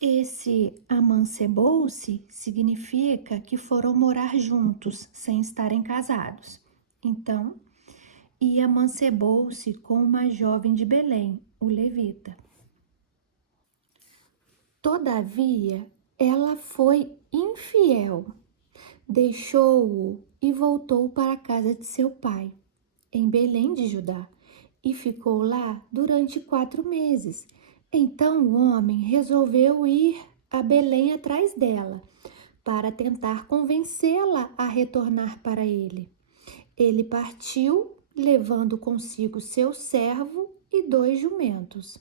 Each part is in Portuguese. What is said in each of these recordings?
Esse amancebou-se significa que foram morar juntos, sem estarem casados. Então, e amancebou-se com uma jovem de Belém, o levita. Todavia, ela foi infiel, deixou-o e voltou para a casa de seu pai, em Belém de Judá, e ficou lá durante 4 meses. Então o homem resolveu ir a Belém atrás dela, para tentar convencê-la a retornar para ele. Ele partiu, levando consigo seu servo e 2 jumentos.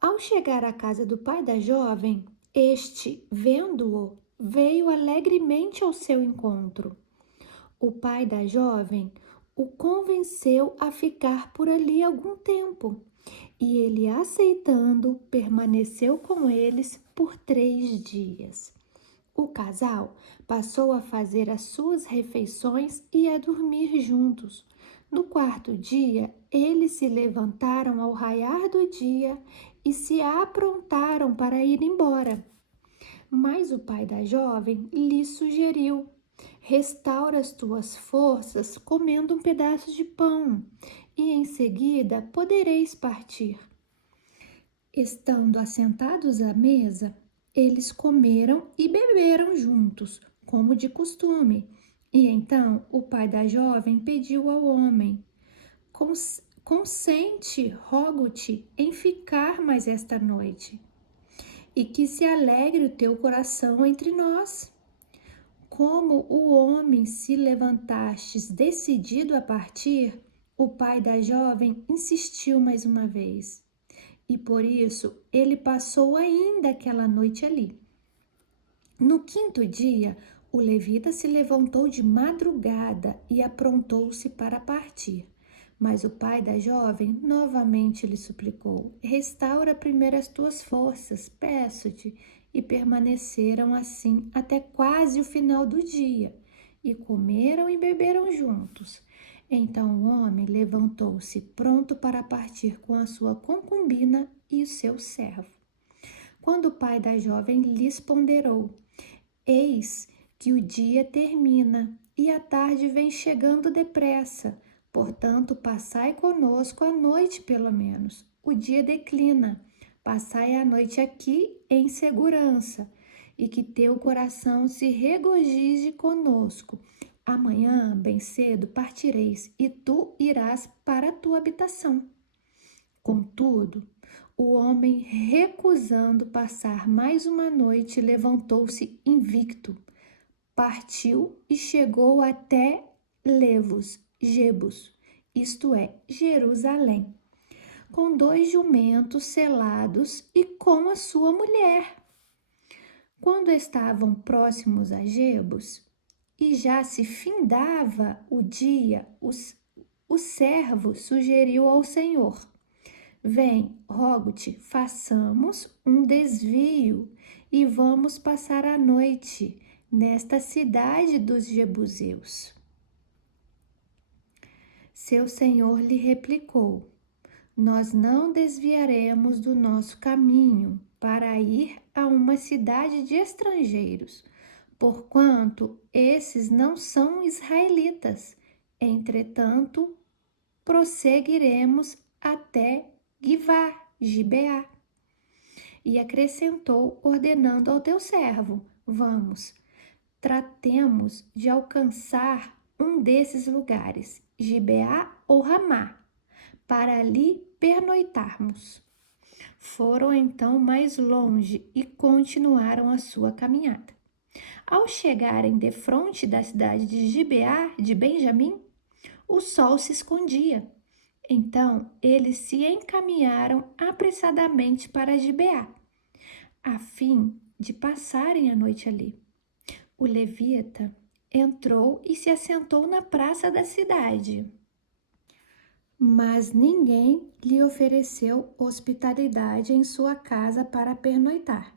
Ao chegar à casa do pai da jovem, este, vendo-o, veio alegremente ao seu encontro. O pai da jovem o convenceu a ficar por ali algum tempo, e ele, aceitando, permaneceu com eles por 3 dias. O casal passou a fazer as suas refeições e a dormir juntos. No 4º dia, eles se levantaram ao raiar do dia e se aprontaram para ir embora. Mas o pai da jovem lhe sugeriu: restaura as tuas forças comendo um pedaço de pão, e em seguida podereis partir. Estando assentados à mesa, eles comeram e beberam juntos, como de costume. E então o pai da jovem pediu ao homem: Consente, rogo-te, em ficar mais esta noite, e que se alegre o teu coração entre nós. Como o homem se levantastes decidido a partir, o pai da jovem insistiu mais uma vez. E por isso ele passou ainda aquela noite ali. No 5º dia, o levita se levantou de madrugada e aprontou-se para partir. Mas o pai da jovem novamente lhe suplicou: restaura primeiro as tuas forças, peço-te. E permaneceram assim até quase o final do dia, e comeram e beberam juntos. Então o homem levantou-se pronto para partir com a sua concubina e o seu servo. Quando o pai da jovem lhes ponderou: eis que o dia termina e a tarde vem chegando depressa. Portanto, passai conosco a noite pelo menos. O dia declina. Passai a noite aqui em segurança, e que teu coração se regozije conosco. Amanhã, bem cedo, partireis, e tu irás para a tua habitação. Contudo, o homem, recusando passar mais uma noite, levantou-se invicto, partiu e chegou até Jebus, isto é, Jerusalém, com 2 jumentos selados e com a sua mulher. Quando estavam próximos a Jebus e já se findava o dia, o servo sugeriu ao Senhor: vem, rogo-te, façamos um desvio e vamos passar a noite nesta cidade dos Jebuseus. Seu senhor lhe replicou: nós não desviaremos do nosso caminho para ir a uma cidade de estrangeiros, porquanto esses não são israelitas. Entretanto, prosseguiremos até Gibeá. E acrescentou, ordenando ao teu servo: vamos, tratemos de alcançar um desses lugares, Gibeá ou Ramá, para ali pernoitarmos. Foram então mais longe e continuaram a sua caminhada. Ao chegarem defronte da cidade de Gibeá de Benjamim, o sol se escondia. Então eles se encaminharam apressadamente para Gibeá, a fim de passarem a noite ali. O levita entrou e se assentou na praça da cidade. Mas ninguém lhe ofereceu hospitalidade em sua casa para pernoitar.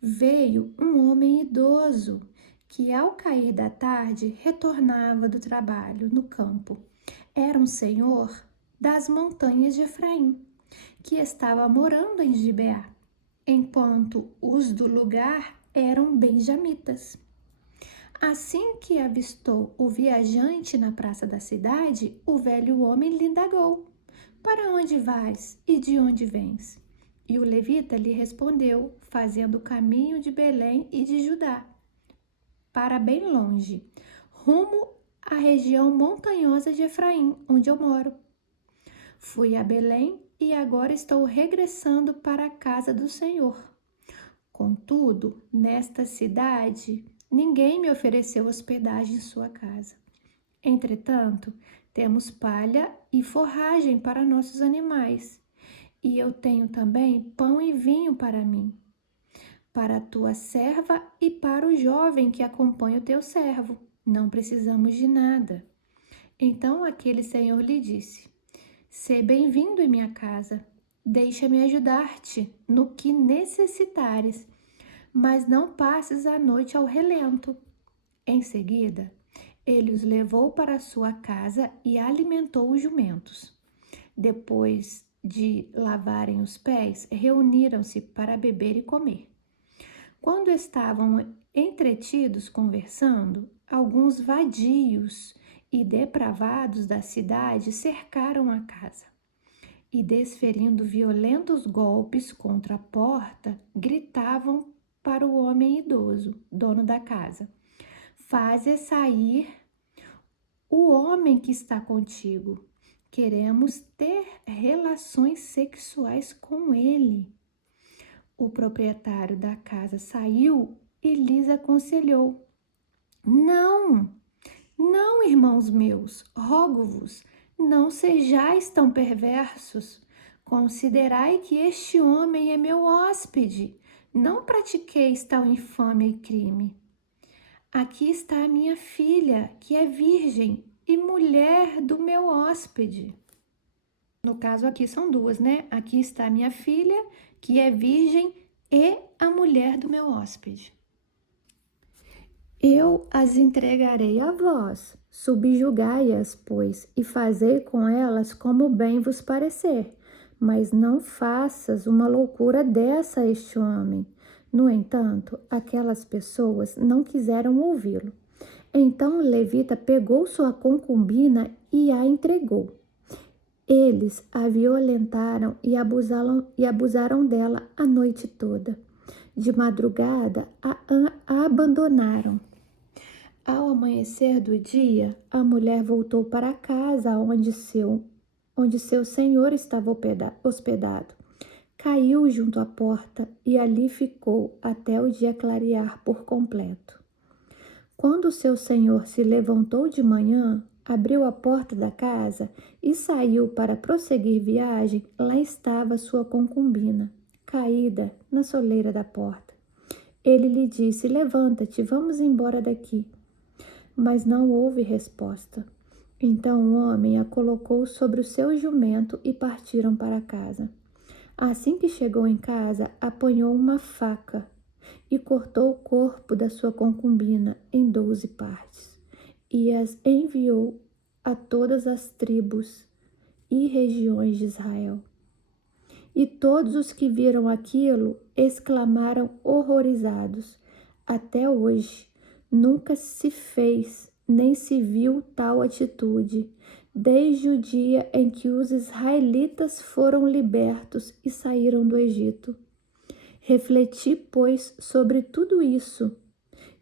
Veio um homem idoso que, ao cair da tarde, retornava do trabalho no campo. Era um senhor das montanhas de Efraim, que estava morando em Gibeá. enquanto os do lugar eram benjamitas. Assim que avistou o viajante na praça da cidade, o velho homem lhe indagou: Para onde vais e de onde vens? E o levita lhe respondeu, fazendo o caminho de Belém e de Judá, para bem longe, rumo à região montanhosa de Efraim, onde eu moro. Fui a Belém e agora estou regressando para a casa do Senhor. Contudo, nesta cidade, ninguém me ofereceu hospedagem em sua casa. Entretanto, temos palha e forragem para nossos animais, e eu tenho também pão e vinho para mim, para a tua serva e para o jovem que acompanha o teu servo. Não precisamos de nada. Então aquele senhor lhe disse: Sê bem-vindo em minha casa. Deixa-me ajudar-te no que necessitares, mas não passes a noite ao relento. Em seguida, ele os levou para sua casa e alimentou os jumentos. Depois de lavarem os pés, reuniram-se para beber e comer. Quando estavam entretidos conversando, alguns vadios e depravados da cidade cercaram a casa e, desferindo violentos golpes contra a porta, gritavam para o homem idoso, dono da casa: Faze sair o homem que está contigo. Queremos ter relações sexuais com ele. O proprietário da casa saiu e lhes aconselhou: Não, não, irmãos meus, rogo-vos, não sejais tão perversos. Considerai que este homem é meu hóspede. Não pratiqueis tal infâmia e crime. Aqui está a minha filha, que é virgem e mulher do meu hóspede. No caso aqui são duas, né? Aqui está a minha filha, que é virgem, e a mulher do meu hóspede. Eu as entregarei a vós, subjugai-as, pois, e fazei com elas como bem vos parecer, mas não faças uma loucura dessa a este homem. No entanto, aquelas pessoas não quiseram ouvi-lo. Então o levita pegou sua concubina e a entregou. Eles a violentaram e abusaram dela a noite toda. De madrugada, a abandonaram. Ao amanhecer do dia, a mulher voltou para a casa onde seu senhor estava hospedado. Caiu junto à porta e ali ficou até o dia clarear por completo. Quando seu senhor se levantou de manhã, abriu a porta da casa e saiu para prosseguir viagem, lá estava sua concubina, caída na soleira da porta. Ele lhe disse: Levanta-te, vamos embora daqui. Mas não houve resposta. Então o homem a colocou sobre o seu jumento e partiram para casa. Assim que chegou em casa, apanhou uma faca e cortou o corpo da sua concubina em 12 partes e as enviou a todas as tribos e regiões de Israel. E todos os que viram aquilo exclamaram horrorizados: Até hoje nunca se fez nem se viu tal atitude, desde o dia em que os israelitas foram libertos e saíram do Egito. Refleti, pois, sobre tudo isso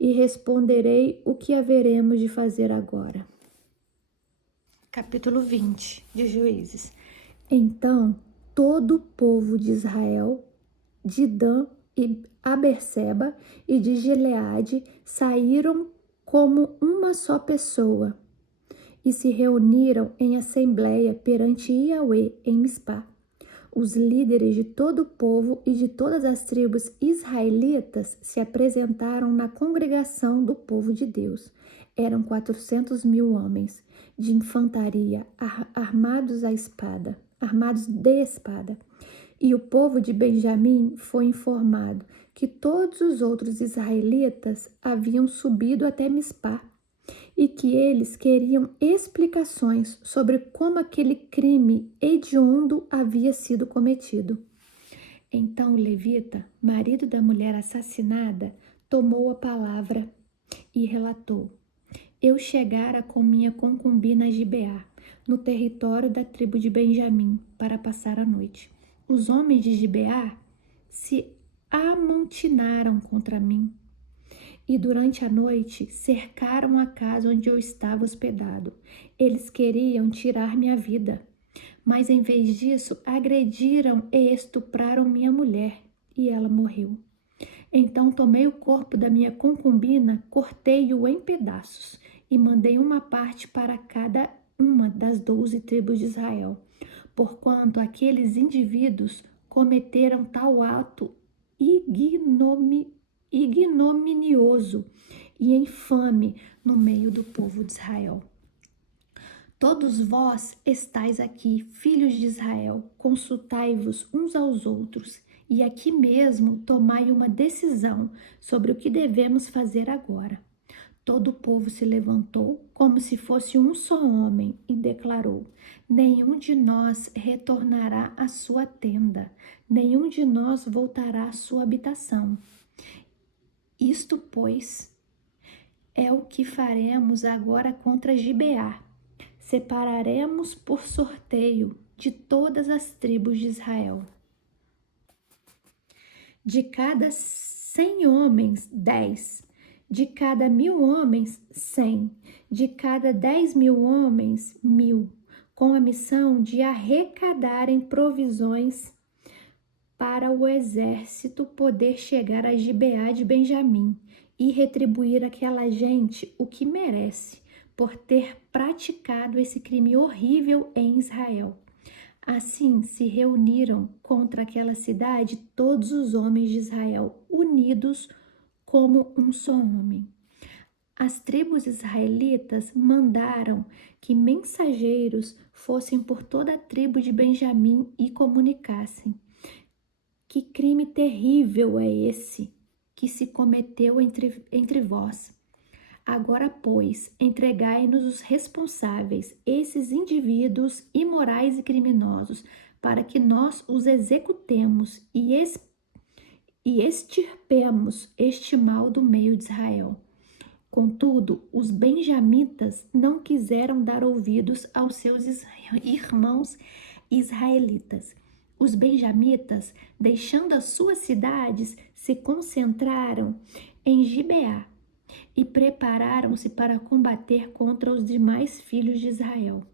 e responderei o que haveremos de fazer agora. Capítulo 20 de Juízes. Então todo o povo de Israel, de Dan e a Berseba e de Gileade saíram como uma só pessoa e se reuniram em assembleia perante Yahweh em Mispá. Os líderes de todo o povo e de todas as tribos israelitas se apresentaram na congregação do povo de Deus. Eram 400.000 homens de infantaria armados de espada. E o povo de Benjamim foi informado que todos os outros israelitas haviam subido até Mispá e que eles queriam explicações sobre como aquele crime hediondo havia sido cometido. Então o levita, marido da mulher assassinada, tomou a palavra e relatou: Eu chegara com minha concubina Gibeá, no território da tribo de Benjamim, para passar a noite. Os homens de Gibeá se amontinaram contra mim e durante a noite cercaram a casa onde eu estava hospedado. Eles queriam tirar minha vida, mas em vez disso agrediram e estupraram minha mulher e ela morreu. Então tomei o corpo da minha concubina, cortei-o em pedaços e mandei uma parte para cada uma das 12 tribos de Israel, porquanto aqueles indivíduos cometeram tal ato ignominioso e infame no meio do povo de Israel. Todos vós estáis aqui, filhos de Israel, consultai-vos uns aos outros, e aqui mesmo tomai uma decisão sobre o que devemos fazer agora. Todo o povo se levantou como se fosse um só homem e declarou: Nenhum de nós retornará à sua tenda, nenhum de nós voltará à sua habitação. Isto, pois, é o que faremos agora contra Gibeá. Separaremos por sorteio de todas as tribos de Israel. De cada 100 homens, 10. De cada 1.000 homens, 100. De cada 10.000 homens, 1.000. Com a missão de arrecadarem provisões para o exército poder chegar a Gibeá de Benjamim e retribuir àquela gente o que merece por ter praticado esse crime horrível em Israel. Assim se reuniram contra aquela cidade todos os homens de Israel, unidos como um só homem. As tribos israelitas mandaram que mensageiros fossem por toda a tribo de Benjamim e comunicassem: Que crime terrível é esse que se cometeu entre vós? Agora, pois, entregai-nos os responsáveis, esses indivíduos imorais e criminosos, para que nós os executemos e extirpemos este mal do meio de Israel. Contudo, os benjamitas não quiseram dar ouvidos aos seus irmãos israelitas. Os benjamitas, deixando as suas cidades, se concentraram em Gibeá e prepararam-se para combater contra os demais filhos de Israel.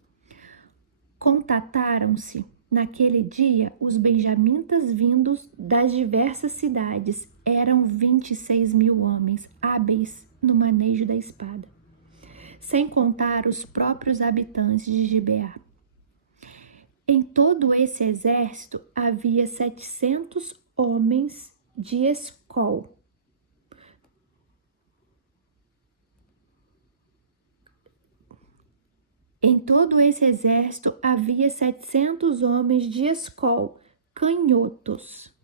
Contataram-se naquele dia os benjamitas vindos das diversas cidades. Eram 26.000 homens hábeis no manejo da espada, sem contar os próprios habitantes de Gibeá. Em todo esse exército havia 700 homens de Escol. Em todo esse exército havia 700 homens de Escol, canhotos.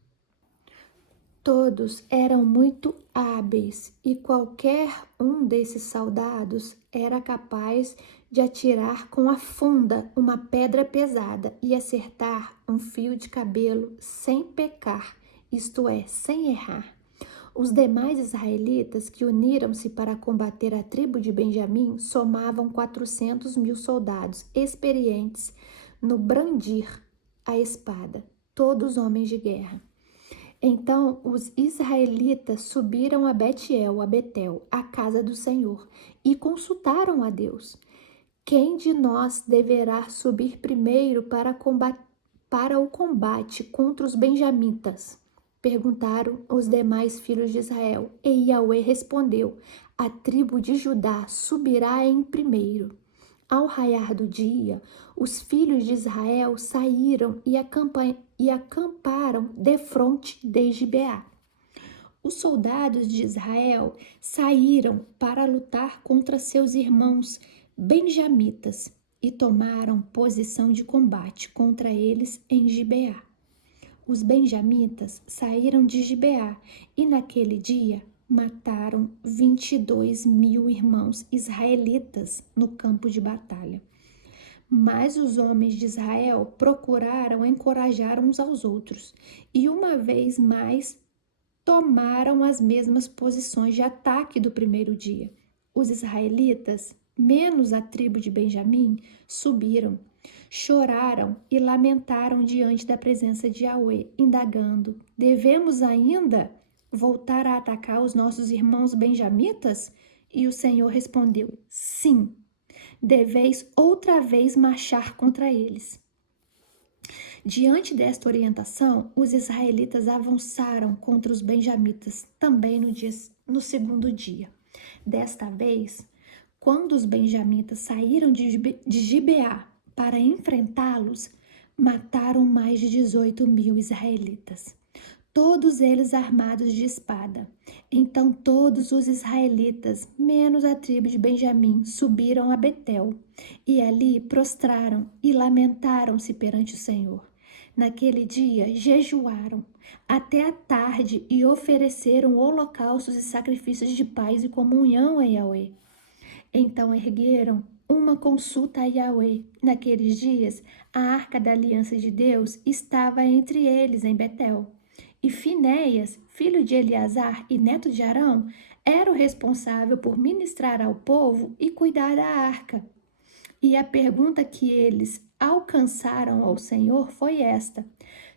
Todos eram muito hábeis e qualquer um desses soldados era capaz de atirar com a funda uma pedra pesada e acertar um fio de cabelo sem pecar, isto é, sem errar. Os demais israelitas que uniram-se para combater a tribo de Benjamim somavam 400.000 soldados experientes no brandir a espada, todos homens de guerra. Então os israelitas subiram a Betel, a casa do Senhor, e consultaram a Deus: Quem de nós deverá subir primeiro para o combate contra os benjamitas? Perguntaram os demais filhos de Israel, e Yahweh respondeu: A tribo de Judá subirá em primeiro. Ao raiar do dia, os filhos de Israel saíram e acamparam defronte de Gibeá. Os soldados de Israel saíram para lutar contra seus irmãos benjamitas e tomaram posição de combate contra eles em Gibeá. Os benjamitas saíram de Gibeá e naquele dia mataram 22.000 irmãos israelitas no campo de batalha. Mas os homens de Israel procuraram encorajar uns aos outros e uma vez mais tomaram as mesmas posições de ataque do primeiro dia. Os israelitas, menos a tribo de Benjamim, subiram, choraram e lamentaram diante da presença de Yahweh, indagando: devemos ainda voltar a atacar os nossos irmãos benjamitas? E o Senhor respondeu: sim, deveis outra vez marchar contra eles. Diante desta orientação, os israelitas avançaram contra os benjamitas também no segundo dia. Desta vez, quando os benjamitas saíram de Gibeá para enfrentá-los, mataram mais de 18.000 israelitas, todos eles armados de espada. Então todos os israelitas, menos a tribo de Benjamim, subiram a Betel e ali prostraram e lamentaram-se perante o Senhor. Naquele dia jejuaram até a tarde e ofereceram holocaustos e sacrifícios de paz e comunhão a Yahweh. Então ergueram uma consulta a Yahweh. Naqueles dias, a arca da aliança de Deus estava entre eles em Betel. E Finéias, filho de Eleazar e neto de Arão, era o responsável por ministrar ao povo e cuidar da arca. E a pergunta que eles alcançaram ao Senhor foi esta: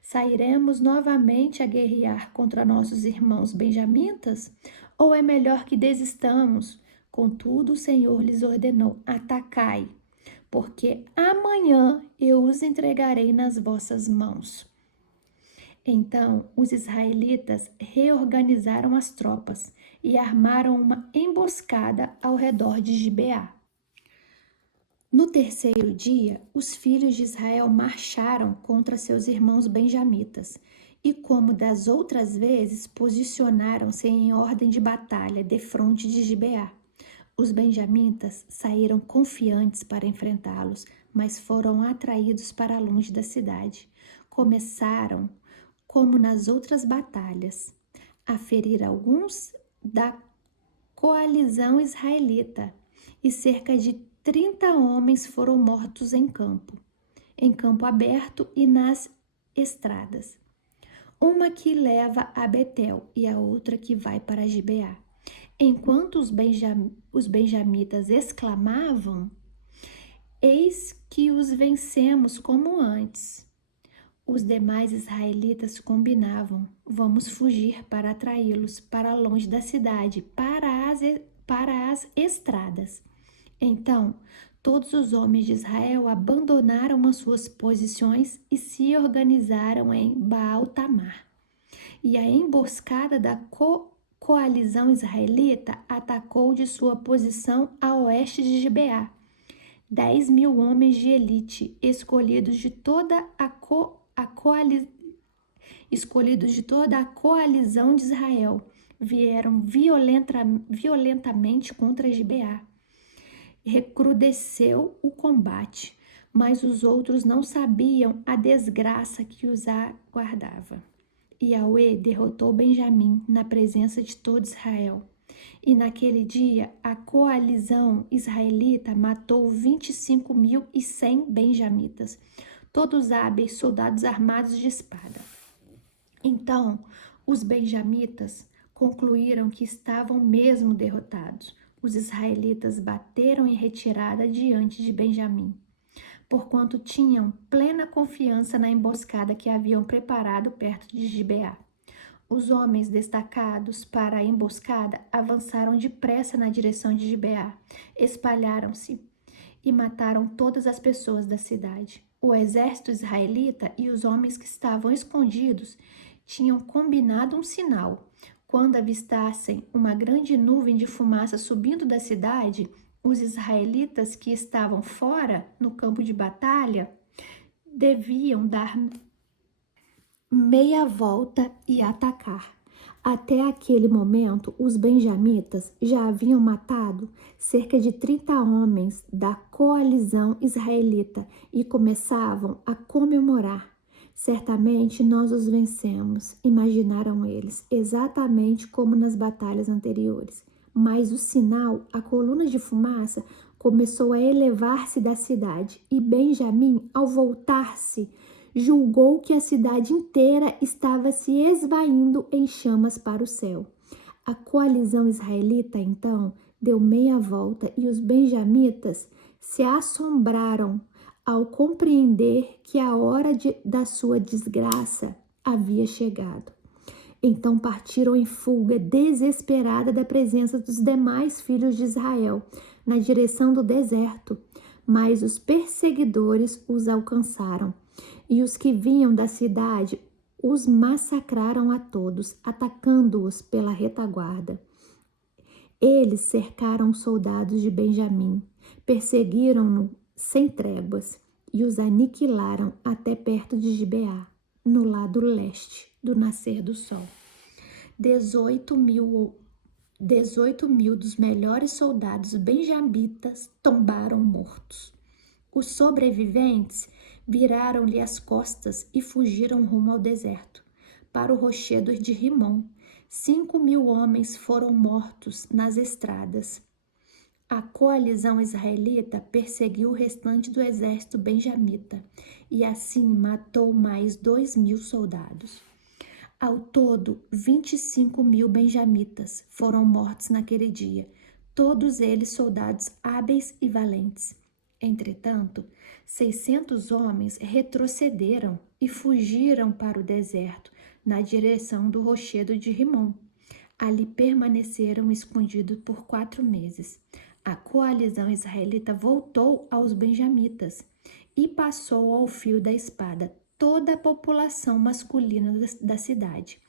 sairemos novamente a guerrear contra nossos irmãos benjamitas? Ou é melhor que desistamos? Contudo, o Senhor lhes ordenou: atacai, porque amanhã eu os entregarei nas vossas mãos. Então, os israelitas reorganizaram as tropas e armaram uma emboscada ao redor de Gibeá. No terceiro dia, os filhos de Israel marcharam contra seus irmãos benjamitas e, como das outras vezes, posicionaram-se em ordem de batalha defronte de Gibeá. Os benjamitas saíram confiantes para enfrentá-los, mas foram atraídos para longe da cidade. Começaram, como nas outras batalhas, a ferir alguns da coalizão israelita e cerca de 30 homens foram mortos em campo aberto e nas estradas. Uma que leva a Betel e a outra que vai para Gibeá. Enquanto os benjamitas exclamavam: eis que os vencemos como antes. Os demais israelitas combinavam: vamos fugir para atraí-los para longe da cidade, para as estradas. Então, todos os homens de Israel abandonaram as suas posições e se organizaram em Baal-Tamar. E a emboscada da coalizão israelita atacou de sua posição a oeste de Gibeá. 10.000 homens de elite, escolhidos de toda a coalizão de Israel, vieram violentamente contra Gibeá. Recrudesceu o combate, mas os outros não sabiam a desgraça que os aguardava. Yahweh derrotou Benjamim na presença de todo Israel. E naquele dia, a coalizão israelita matou 25.100 benjamitas, todos hábeis soldados armados de espada. Então, os benjamitas concluíram que estavam mesmo derrotados. Os israelitas bateram em retirada diante de Benjamim, porquanto tinham plena confiança na emboscada que haviam preparado perto de Gibeá. Os homens destacados para a emboscada avançaram depressa na direção de Gibeá, espalharam-se e mataram todas as pessoas da cidade. O exército israelita e os homens que estavam escondidos tinham combinado um sinal. Quando avistassem uma grande nuvem de fumaça subindo da cidade, os israelitas que estavam fora, no campo de batalha, deviam dar meia volta e atacar. Até aquele momento, os benjamitas já haviam matado cerca de 30 homens da coalizão israelita e começavam a comemorar. Certamente nós os vencemos, imaginaram eles, exatamente como nas batalhas anteriores. Mas o sinal, a coluna de fumaça, começou a elevar-se da cidade, e Benjamim, ao voltar-se, julgou que a cidade inteira estava se esvaindo em chamas para o céu. A coalizão israelita, então, deu meia volta e os benjamitas se assombraram ao compreender que a hora da sua desgraça havia chegado. Então partiram em fuga desesperada da presença dos demais filhos de Israel, na direção do deserto. Mas os perseguidores os alcançaram, e os que vinham da cidade os massacraram a todos, atacando-os pela retaguarda. Eles cercaram os soldados de Benjamim, perseguiram-no sem tréguas e os aniquilaram até perto de Gibeá, no lado leste do nascer do sol. 18 mil dos melhores soldados benjamitas tombaram mortos. Os sobreviventes viraram-lhe as costas e fugiram rumo ao deserto, para o rochedo de Rimom. 5.000 homens foram mortos nas estradas. A coalizão israelita perseguiu o restante do exército benjamita e assim matou mais 2.000 soldados. Ao todo, 25.000 benjamitas foram mortos naquele dia, todos eles soldados hábeis e valentes. Entretanto, 600 homens retrocederam e fugiram para o deserto, na direção do rochedo de Rimom. Ali permaneceram escondidos por 4 meses. A coalizão israelita voltou aos benjamitas e passou ao fio da espada toda a população masculina da cidade,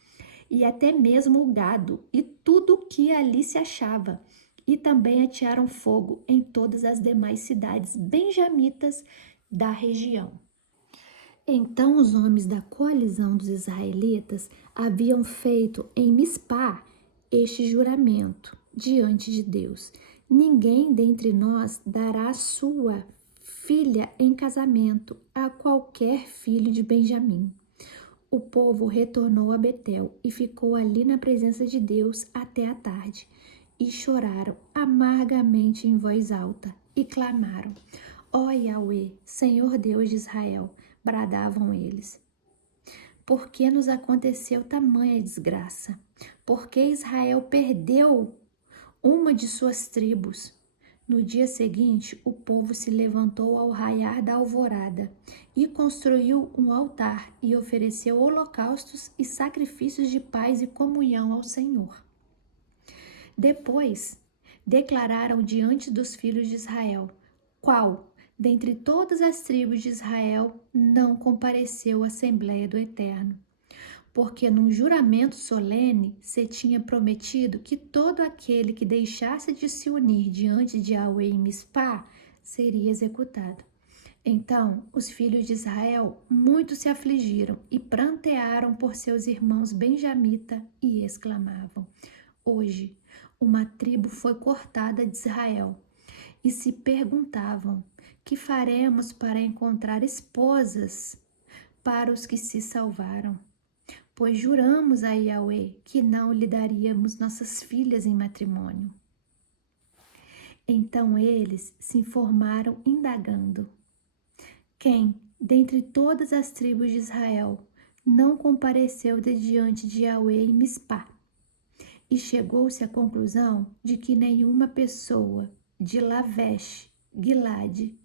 e até mesmo o gado e tudo o que ali se achava, e também atearam fogo em todas as demais cidades benjamitas da região. Então os homens da coalizão dos israelitas haviam feito em Mispá este juramento diante de Deus: ninguém dentre nós dará sua filha em casamento a qualquer filho de Benjamim. O povo retornou a Betel e ficou ali na presença de Deus até a tarde. E choraram amargamente em voz alta e clamaram: ó Yahweh, Senhor Deus de Israel, bradavam eles. Por que nos aconteceu tamanha desgraça? Por que Israel perdeu uma de suas tribos? No dia seguinte, o povo se levantou ao raiar da alvorada e construiu um altar e ofereceu holocaustos e sacrifícios de paz e comunhão ao Senhor. Depois, declararam diante dos filhos de Israel: qual, dentre todas as tribos de Israel, não compareceu à Assembleia do Eterno? Porque num juramento solene se tinha prometido que todo aquele que deixasse de se unir diante de Yahweh em Mispá seria executado. Então os filhos de Israel muito se afligiram e prantearam por seus irmãos benjamita e exclamavam: hoje uma tribo foi cortada de Israel. E se perguntavam: que faremos para encontrar esposas para os que se salvaram? Pois juramos a Yahweh que não lhe daríamos nossas filhas em matrimônio. Então eles se informaram indagando: quem, dentre todas as tribos de Israel, não compareceu de diante de Yahweh em Mispá? E chegou-se à conclusão de que nenhuma pessoa de Lavesh, Gilade,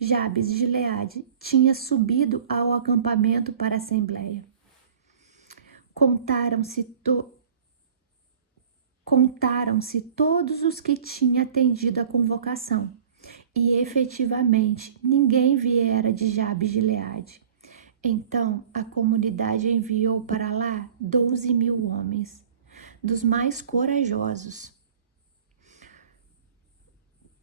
Jabes de Gileade tinha subido ao acampamento para a assembleia. Contaram-se todos os que tinham atendido à convocação, e efetivamente ninguém viera de Jabes de Gileade. Então a comunidade enviou para lá 12.000 homens, dos mais corajosos,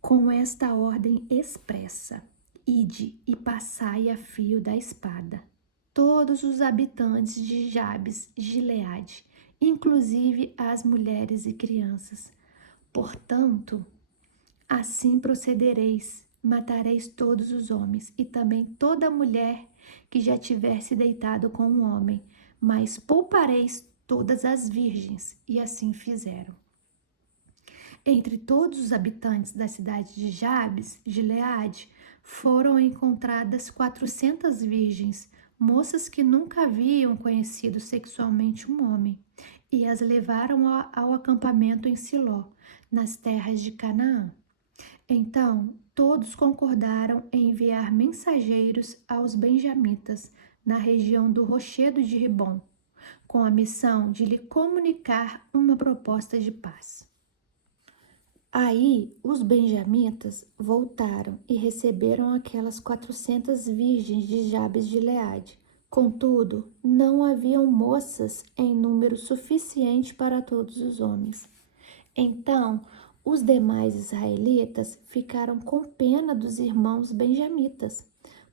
com esta ordem expressa: ide e passai a fio da espada todos os habitantes de Jabes de Gileade, inclusive as mulheres e crianças. Portanto, assim procedereis: matareis todos os homens e também toda mulher que já tiver se deitado com um homem, mas poupareis todas as virgens. E assim fizeram. Entre todos os habitantes da cidade de Jabes, Gileade, foram encontradas 400 virgens, moças que nunca haviam conhecido sexualmente um homem, e as levaram ao acampamento em Siló, nas terras de Canaã. Então, todos concordaram em enviar mensageiros aos benjamitas, na região do rochedo de Ribom, com a missão de lhe comunicar uma proposta de paz. Aí os benjamitas voltaram e receberam aquelas 400 virgens de Jabes de Gileade. Contudo, não haviam moças em número suficiente para todos os homens. Então, os demais israelitas ficaram com pena dos irmãos benjamitas,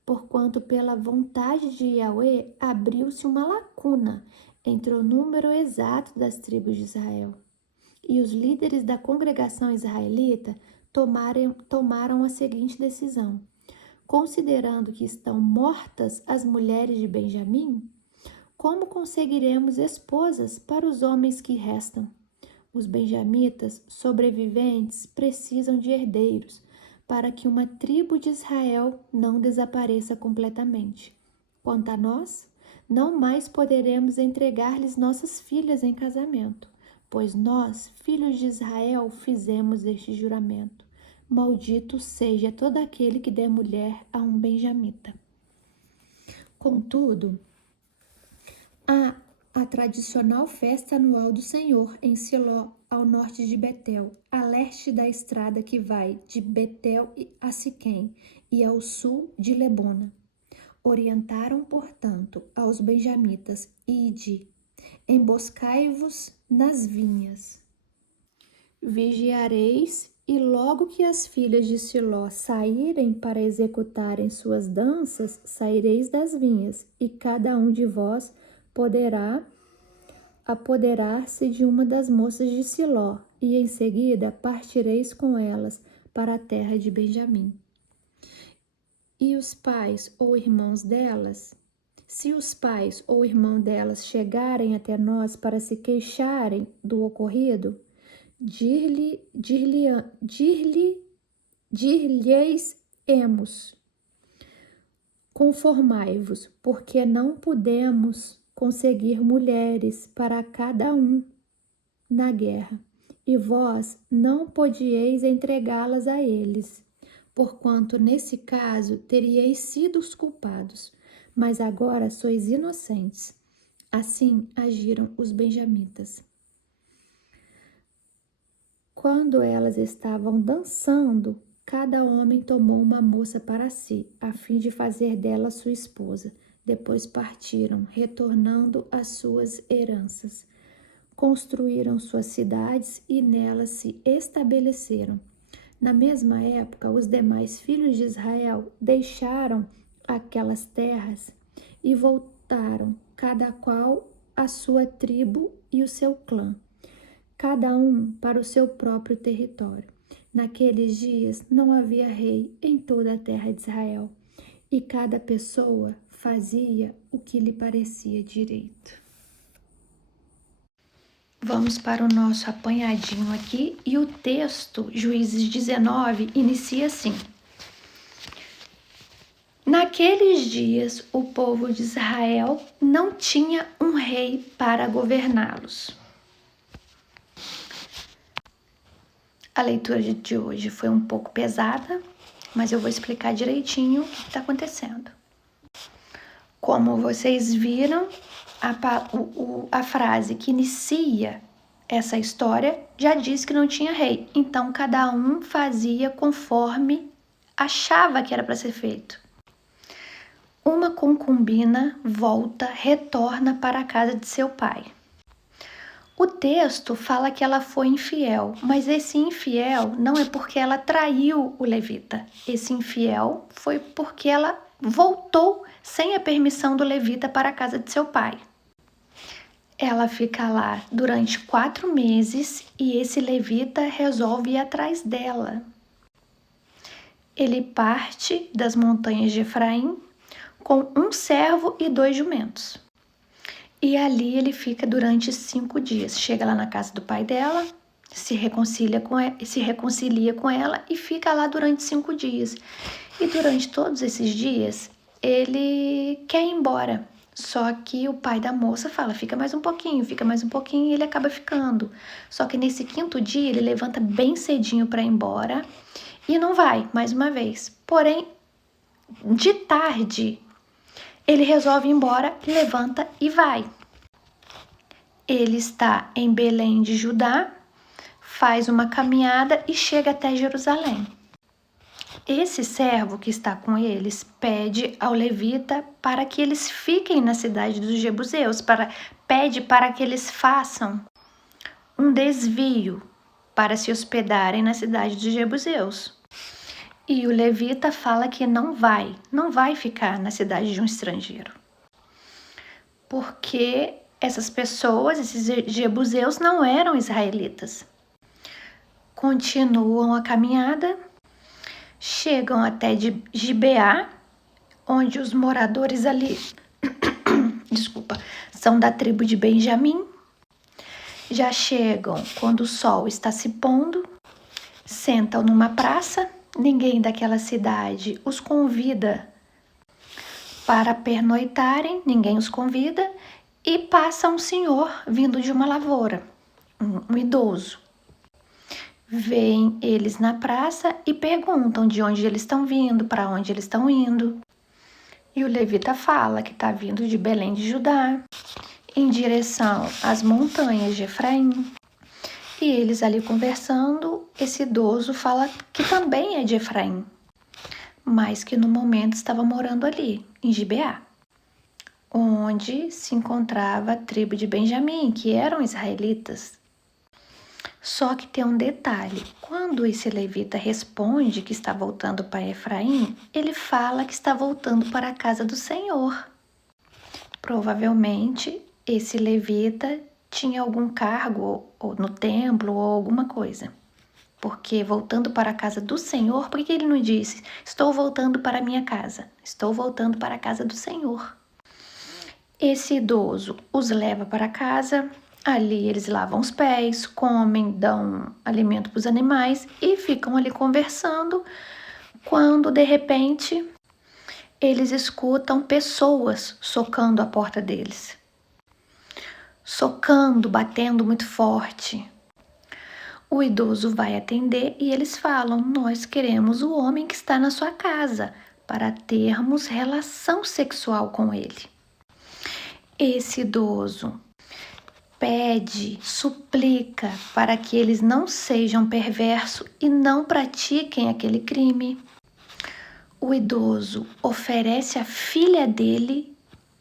porquanto pela vontade de Yahweh abriu-se uma lacuna entre o número exato das tribos de Israel. E os líderes da congregação israelita tomaram a seguinte decisão: considerando que estão mortas as mulheres de Benjamim, como conseguiremos esposas para os homens que restam? Os benjamitas sobreviventes precisam de herdeiros para que uma tribo de Israel não desapareça completamente. Quanto a nós, não mais poderemos entregar-lhes nossas filhas em casamento, pois nós, filhos de Israel, fizemos este juramento. Maldito seja todo aquele que der mulher a um benjamita. Contudo, a tradicional festa anual do Senhor em Siló, ao norte de Betel, a leste da estrada que vai de Betel a Siquém e ao sul de Lebona. Orientaram, portanto, aos benjamitas: ide, emboscai-vos nas vinhas. Vigiareis, e logo que as filhas de Siló saírem para executarem suas danças, saireis das vinhas, e cada um de vós poderá apoderar-se de uma das moças de Siló, e em seguida partireis com elas para a terra de Benjamim. E os pais ou irmãos delas, se os pais ou irmão delas chegarem até nós para se queixarem do ocorrido, dir-lhes-emos: conformai-vos, porque não podemos conseguir mulheres para cada um na guerra, e vós não podieis entregá-las a eles, porquanto nesse caso teríeis sido os culpados, mas agora sois inocentes. Assim agiram os benjamitas. Quando elas estavam dançando, cada homem tomou uma moça para si, a fim de fazer dela sua esposa. Depois partiram, retornando às suas heranças. Construíram suas cidades e nelas se estabeleceram. Na mesma época, os demais filhos de Israel deixaram aquelas terras e voltaram, cada qual à sua tribo e o seu clã, cada um para o seu próprio território. Naqueles dias não havia rei em toda a terra de Israel, e cada pessoa fazia o que lhe parecia direito. Vamos para o nosso apanhadinho aqui, e o texto, Juízes 19, inicia assim: Naqueles dias, o povo de Israel não tinha um rei para governá-los. A leitura de hoje foi um pouco pesada, mas eu vou explicar direitinho o que está acontecendo. Como vocês viram, a frase que inicia essa história já diz que não tinha rei. Então, cada um fazia conforme achava que era para ser feito. Uma concubina retorna para a casa de seu pai. O texto fala que ela foi infiel, mas esse infiel não é porque ela traiu o levita. Esse infiel foi porque ela voltou sem a permissão do levita para a casa de seu pai. Ela fica lá durante 4 meses e esse levita resolve ir atrás dela. Ele parte das montanhas de Efraim com um servo e 2 jumentos. E ali ele fica durante 5 dias. Chega lá na casa do pai dela, se reconcilia com ela e fica lá durante 5 dias. E durante todos esses dias, ele quer ir embora. Só que o pai da moça fala, fica mais um pouquinho, e ele acaba ficando. Só que nesse 5º dia, ele levanta bem cedinho para ir embora e não vai, mais uma vez. Porém, de tarde, ele resolve ir embora, levanta e vai. Ele está em Belém de Judá, faz uma caminhada e chega até Jerusalém. Esse servo que está com eles pede ao levita para que eles fiquem na cidade dos jebuseus, pede para que eles façam um desvio para se hospedarem na cidade dos jebuseus. E o levita fala que não vai ficar na cidade de um estrangeiro. Porque essas pessoas, esses jebuseus, não eram israelitas. Continuam a caminhada, chegam até Gibeá, onde os moradores ali, são da tribo de Benjamim. Já chegam quando o sol está se pondo, sentam numa praça, ninguém daquela cidade os convida para pernoitarem, ninguém os convida, e passa um senhor vindo de uma lavoura, um idoso. Vêem eles na praça e perguntam de onde eles estão vindo, para onde eles estão indo. E o levita fala que está vindo de Belém de Judá, em direção às montanhas de Efraim. E eles ali conversando, esse idoso fala que também é de Efraim, mas que no momento estava morando ali, em Gibeá, onde se encontrava a tribo de Benjamim, que eram israelitas. Só que tem um detalhe, quando esse levita responde que está voltando para Efraim, ele fala que está voltando para a casa do Senhor. Provavelmente esse levita tinha algum cargo ou no templo ou alguma coisa. Porque voltando para a casa do Senhor, por que ele não disse, estou voltando para a minha casa, estou voltando para a casa do Senhor? Esse idoso os leva para casa, ali eles lavam os pés, comem, dão alimento para os animais e ficam ali conversando, quando de repente eles escutam pessoas socando a porta deles. Socando, batendo muito forte. O idoso vai atender e eles falam, nós queremos o homem que está na sua casa para termos relação sexual com ele. Esse idoso pede, suplica para que eles não sejam perversos e não pratiquem aquele crime. O idoso oferece a filha dele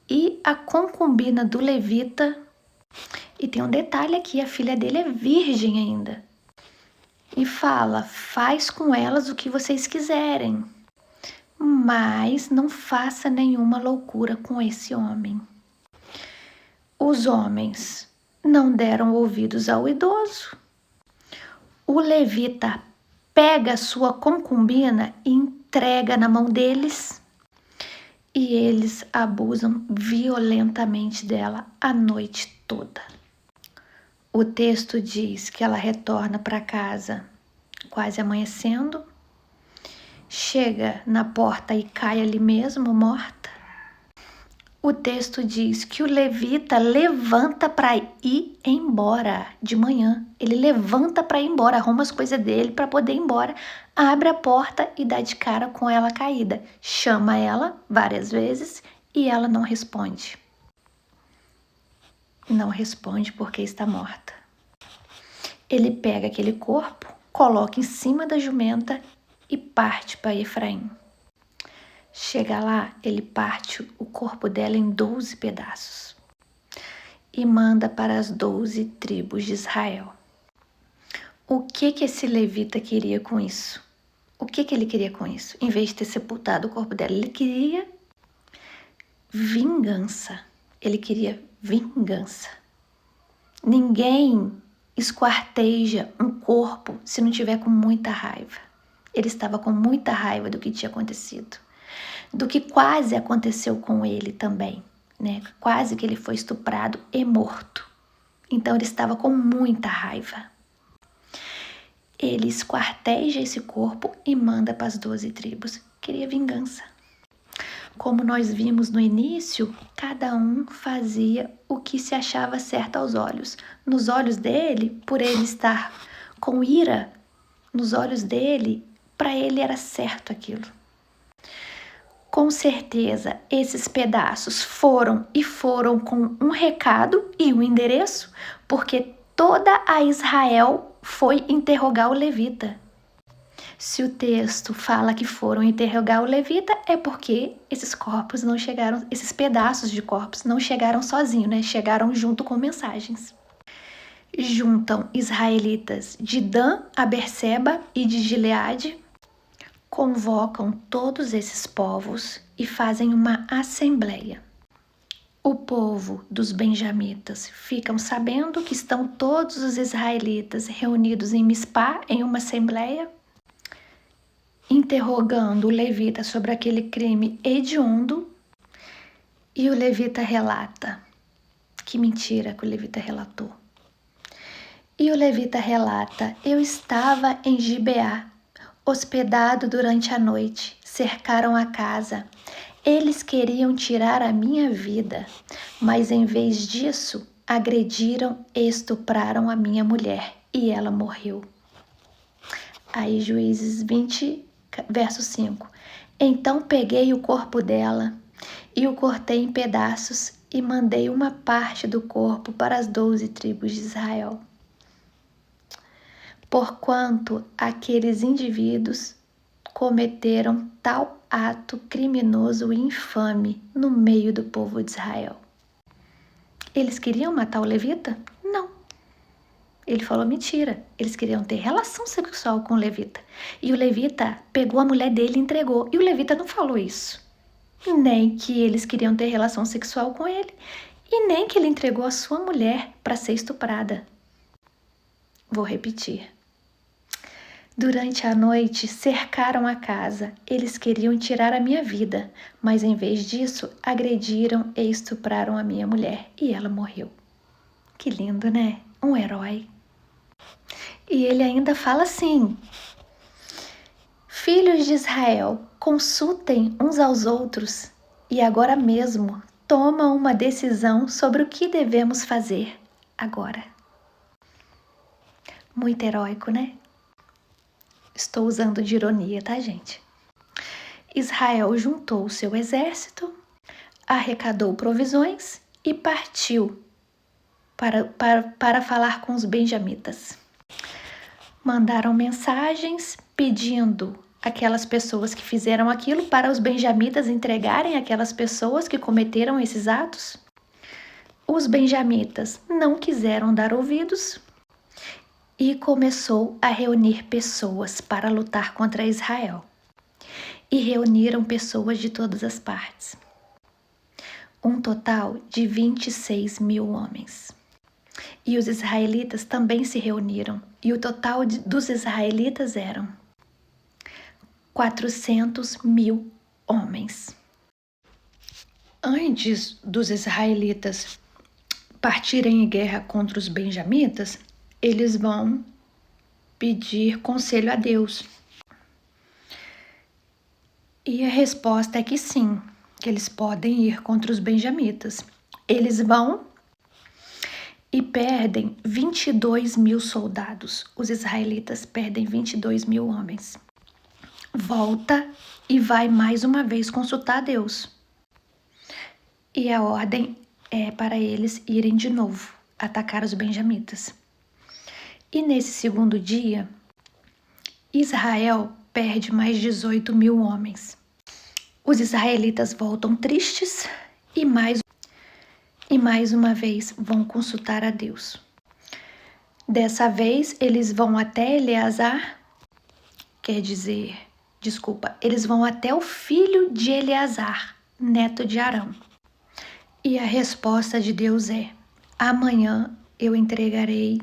e a concubina do levita. E tem um detalhe aqui, a filha dele é virgem ainda. E fala, faz com elas o que vocês quiserem, mas não faça nenhuma loucura com esse homem. Os homens não deram ouvidos ao idoso. O levita pega a sua concubina e entrega na mão deles. E eles abusam violentamente dela a noite toda. O texto diz que ela retorna para casa quase amanhecendo, chega na porta e cai ali mesmo, morta. O texto diz que o levita levanta para ir embora de manhã. Ele levanta para ir embora, arruma as coisas dele para poder ir embora, abre a porta e dá de cara com ela caída. Chama ela várias vezes e ela não responde. Não responde porque está morta. Ele pega aquele corpo, coloca em cima da jumenta e parte para Efraim. Chega lá, ele parte o corpo dela em 12 pedaços e manda para as 12 tribos de Israel. O que esse levita queria com isso? O que ele queria com isso? Em vez de ter sepultado o corpo dela, ele queria vingança. Ele queria vingança. Ninguém esquarteja um corpo se não tiver com muita raiva. Ele estava com muita raiva do que tinha acontecido. Do que quase aconteceu com ele também, né? Quase que ele foi estuprado e morto. Então ele estava com muita raiva. ele esquarteja esse corpo e manda para as 12 tribos. Queria vingança. Como nós vimos no início, cada um fazia o que se achava certo aos olhos. Nos olhos dele, por ele estar com ira, nos olhos dele, para ele era certo aquilo. Com certeza, esses pedaços foram com um recado e um endereço, porque toda a Israel foi interrogar o levita. Se o texto fala que foram interrogar o levita, é porque esses corpos não chegaram, esses pedaços de corpos não chegaram sozinhos, né? Chegaram junto com mensagens. Juntam israelitas de Dan a Berseba e de Gileade, convocam todos esses povos e fazem uma assembleia. O povo dos benjamitas ficam sabendo que estão todos os israelitas reunidos em Mispá em uma assembleia, interrogando o levita sobre aquele crime hediondo, e o levita relata. Que mentira que o levita relatou. E o levita relata: eu estava em Gibeá, hospedado durante a noite, cercaram a casa. Eles queriam tirar a minha vida, mas em vez disso, agrediram e estupraram a minha mulher e ela morreu. Aí Juízes 20, verso 5. Então peguei o corpo dela e o cortei em pedaços e mandei uma parte do corpo para as 12 tribos de Israel. Porquanto aqueles indivíduos cometeram tal ato criminoso e infame no meio do povo de Israel. Eles queriam matar o levita? Não. Ele falou mentira. Eles queriam ter relação sexual com o levita. E o levita pegou a mulher dele e entregou. E o levita não falou isso. Nem que eles queriam ter relação sexual com ele. E nem que ele entregou a sua mulher para ser estuprada. Vou repetir. Durante a noite, cercaram a casa. Eles queriam tirar a minha vida, mas em vez disso, agrediram e estupraram a minha mulher e ela morreu. Que lindo, né? Um herói. E ele ainda fala assim: filhos de Israel, consultem uns aos outros e agora mesmo tomam uma decisão sobre o que devemos fazer agora. Muito heróico, né? Estou usando de ironia, tá, gente? Israel juntou o seu exército, arrecadou provisões e partiu para falar com os benjamitas. Mandaram mensagens pedindo aquelas pessoas que fizeram aquilo para os benjamitas entregarem aquelas pessoas que cometeram esses atos. Os benjamitas não quiseram dar ouvidos e começou a reunir pessoas para lutar contra Israel. E reuniram pessoas de todas as partes. Um total de 26 mil homens. E os israelitas também se reuniram. E o total dos israelitas eram 400 mil homens. Antes dos israelitas partirem em guerra contra os benjamitas, eles vão pedir conselho a Deus. E a resposta é que sim, que eles podem ir contra os benjamitas. Eles vão e perdem 22 mil soldados. Os israelitas perdem 22 mil homens. Volta e vai mais uma vez consultar a Deus. E a ordem é para eles irem de novo atacar os benjamitas. E nesse segundo dia, Israel perde mais 18 mil homens. Os israelitas voltam tristes e mais uma vez vão consultar a Deus. Dessa vez, eles vão até Eleazar, eles vão até o filho de Eleazar, neto de Arão. E a resposta de Deus é: amanhã eu entregarei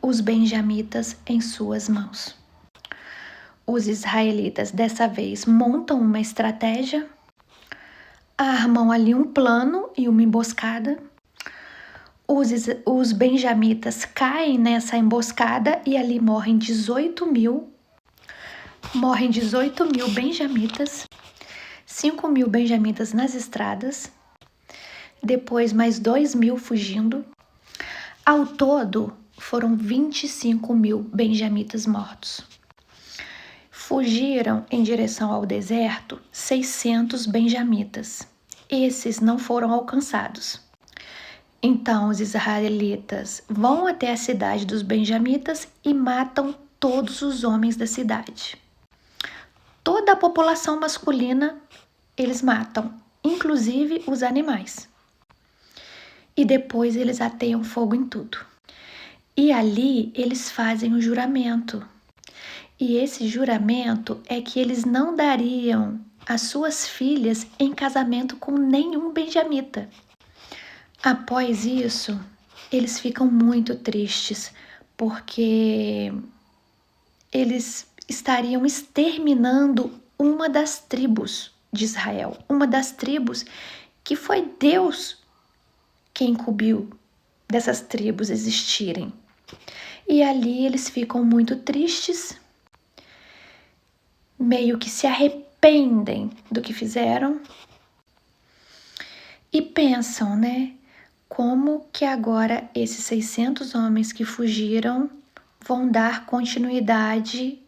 os benjamitas em suas mãos. Os israelitas dessa vez montam uma estratégia, armam ali um plano e uma emboscada. os benjamitas caem nessa emboscada e ali morrem 18 mil benjamitas, 5 mil benjamitas nas estradas, depois mais 2 mil fugindo. Ao todo, foram 25 mil benjamitas mortos. Fugiram em direção ao deserto 600 benjamitas. Esses não foram alcançados. Então os israelitas vão até a cidade dos benjamitas e matam todos os homens da cidade. Toda a população masculina eles matam, inclusive os animais. E depois eles ateiam fogo em tudo. E ali eles fazem um juramento. E esse juramento é que eles não dariam as suas filhas em casamento com nenhum benjamita. Após isso, eles ficam muito tristes, porque eles estariam exterminando uma das tribos de Israel, uma das tribos que foi Deus quem incumbiu dessas tribos existirem. E ali eles ficam muito tristes, meio que se arrependem do que fizeram e pensam, né? Como que agora esses 600 homens que fugiram vão dar continuidade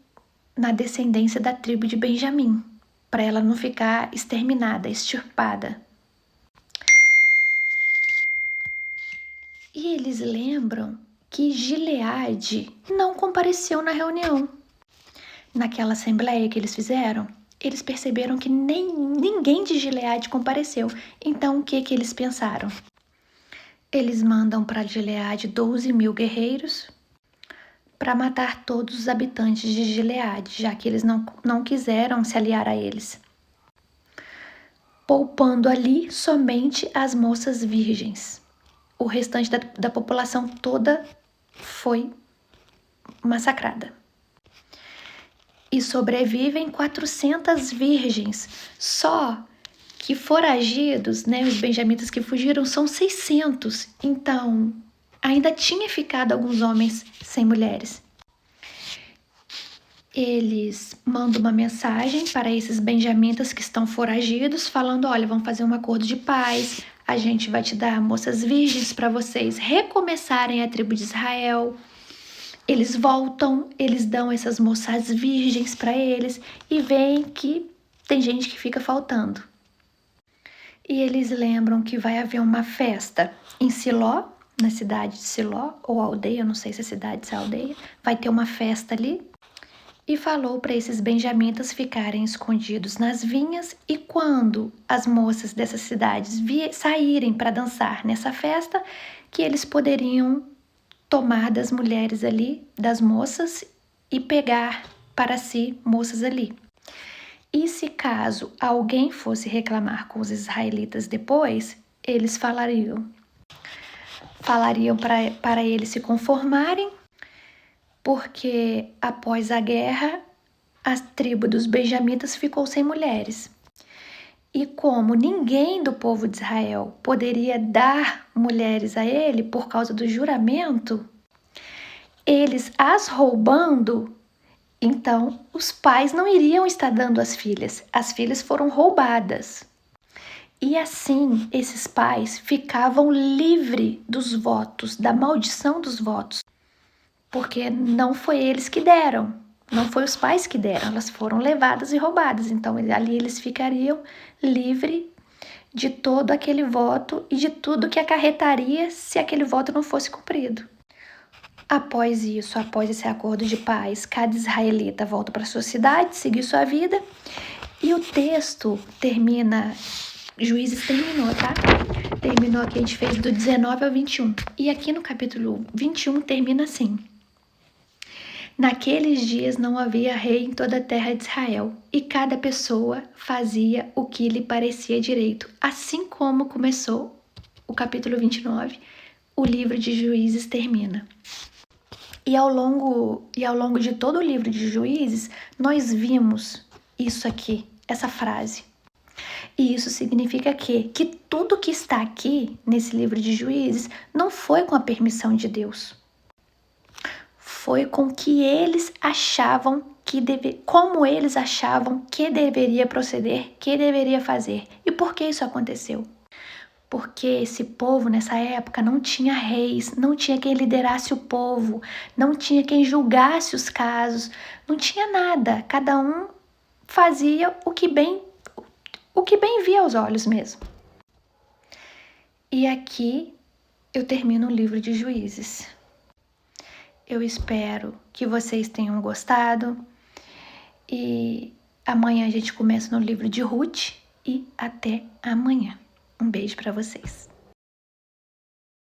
na descendência da tribo de Benjamim, para ela não ficar exterminada, extirpada. E eles lembram que Gileade não compareceu na reunião. Naquela assembleia que eles fizeram, eles perceberam que ninguém de Gileade compareceu. Então, o que eles pensaram? Eles mandam para Gileade 12 mil guerreiros para matar todos os habitantes de Gileade, já que eles não quiseram se aliar a eles, poupando ali somente as moças virgens. O restante da população toda foi massacrada. E sobrevivem 400 virgens. Só que foragidos, né, os benjamitas que fugiram, são 600. Então, ainda tinha ficado alguns homens sem mulheres. Eles mandam uma mensagem para esses benjamitas que estão foragidos, falando, olha, vamos fazer um acordo de paz, a gente vai te dar moças virgens para vocês recomeçarem a tribo de Israel. Eles voltam, eles dão essas moças virgens para eles e veem que tem gente que fica faltando. E eles lembram que vai haver uma festa em Siló, na cidade de Siló, ou aldeia, não sei se é cidade, se é aldeia, vai ter uma festa ali. E falou para esses benjamitas ficarem escondidos nas vinhas e quando as moças dessas cidades saírem para dançar nessa festa, que eles poderiam tomar das mulheres ali, das moças, e pegar para si moças ali. E se caso alguém fosse reclamar com os israelitas depois, eles falariam para eles se conformarem, porque após a guerra, a tribo dos benjamitas ficou sem mulheres. E como ninguém do povo de Israel poderia dar mulheres a ele por causa do juramento, eles as roubando, então os pais não iriam estar dando as filhas foram roubadas. E assim, esses pais ficavam livres dos votos, da maldição dos votos, porque não foi eles que deram, não foi os pais que deram, elas foram levadas e roubadas. Então ali eles ficariam livres de todo aquele voto e de tudo que acarretaria se aquele voto não fosse cumprido. Após isso, após esse acordo de paz, cada israelita volta para sua cidade, seguir sua vida. E o texto termina, Juízes terminou, tá? Terminou aqui, a gente fez do 19 ao 21. E aqui no capítulo 21 termina assim. Naqueles dias não havia rei em toda a terra de Israel, e cada pessoa fazia o que lhe parecia direito. Assim como começou o capítulo 29, o livro de Juízes termina. E ao longo de todo o livro de Juízes, nós vimos isso aqui, essa frase. E isso significa que tudo que está aqui nesse livro de Juízes não foi com a permissão de Deus. Foi com que eles achavam como eles achavam que deveria proceder, que deveria fazer. E por que isso aconteceu? Porque esse povo nessa época não tinha reis, não tinha quem liderasse o povo, não tinha quem julgasse os casos, não tinha nada. Cada um fazia o que bem via aos olhos mesmo. E aqui eu termino o livro de Juízes. Eu espero que vocês tenham gostado e amanhã a gente começa no livro de Ruth e até amanhã. Um beijo para vocês.